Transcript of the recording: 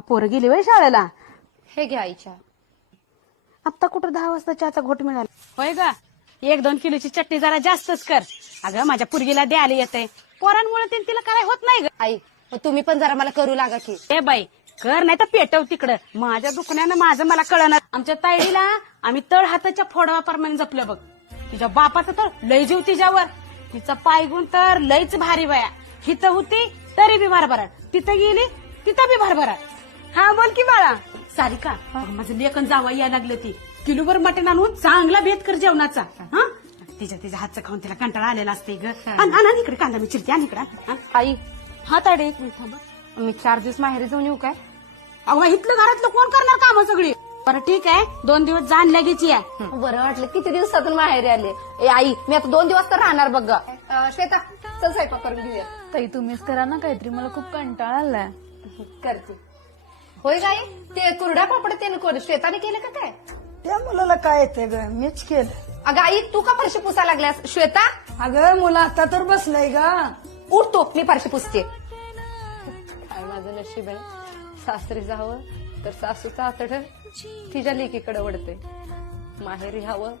पोरं गेली वय शाळेला. हे घ्या आईच्या. आता कुठं 10 वाजता चहाचा घोट मिळाला. होय ग, 1-2 किलोची चटणी जरा जास्तच कर. अगं माझ्या पुरगीला द्यायला येते, पोरांमुळे तिला काय होत नाही ग. आई मग तुम्ही पण जरा मला करू लागा की. ए बाई कर, नाही तर पेटव तिकडं. माझ्या दुखण्यानं माझं मला कळणार. आमच्या ताईडीला आम्ही तळ हाताच्या फोडावाप्रमाणे जपलं बघ. तिच्या बापाचं तर लय जीव तिच्यावर. तिचा पायगुण तर लयच भारी बाया. हिथं होती तरी बी भरभराट, तिथं गेली तिथं बी भरभराट. हा बोल की बाळा. सारिका, माझं लेखन जावा यायला लागलं. ती किलोभर मटण आणून चांगला भेद कर जेवणाचा. हा तिच्या हातचं खाऊन तिला कंटाळा आलेला असते ग. आणि इकडे कांदा मी चिरते. आणि इकडे आई हा ताडे एक मिनिट थांबा. मी 4 दिवस माहेरी जाऊन येऊ काय? अहो इथलं घरातलं कोण करणार काम सगळी? बरं ठीक आहे, 2 दिवस जाण लगेच या. बरं वाटलं किती दिवसातून माहेरी आले. ए आई मी आता 2 दिवस तर राहणार बघ. श्वेता चल स्वयंपाक करून घेऊया. ताई तुम्हीच करा ना काहीतरी, मला खूप कंटाळा आलाय. करते. होय गाई ते कुरडा पापड ते श्वेताने केलं का काय? त्या मुलाला काय येते ग, मीच केलं. अगं आई तू का फरशी पुसा लागल्यास? श्वेता अगं मुलं आता तर बसलाय ग. उठतो, मी फरशी पुसते. काय माझं नशीब आहे, सासरी जावं तर सासूचं आतड तिच्या लेकीकडे वडते. माहेरी हवं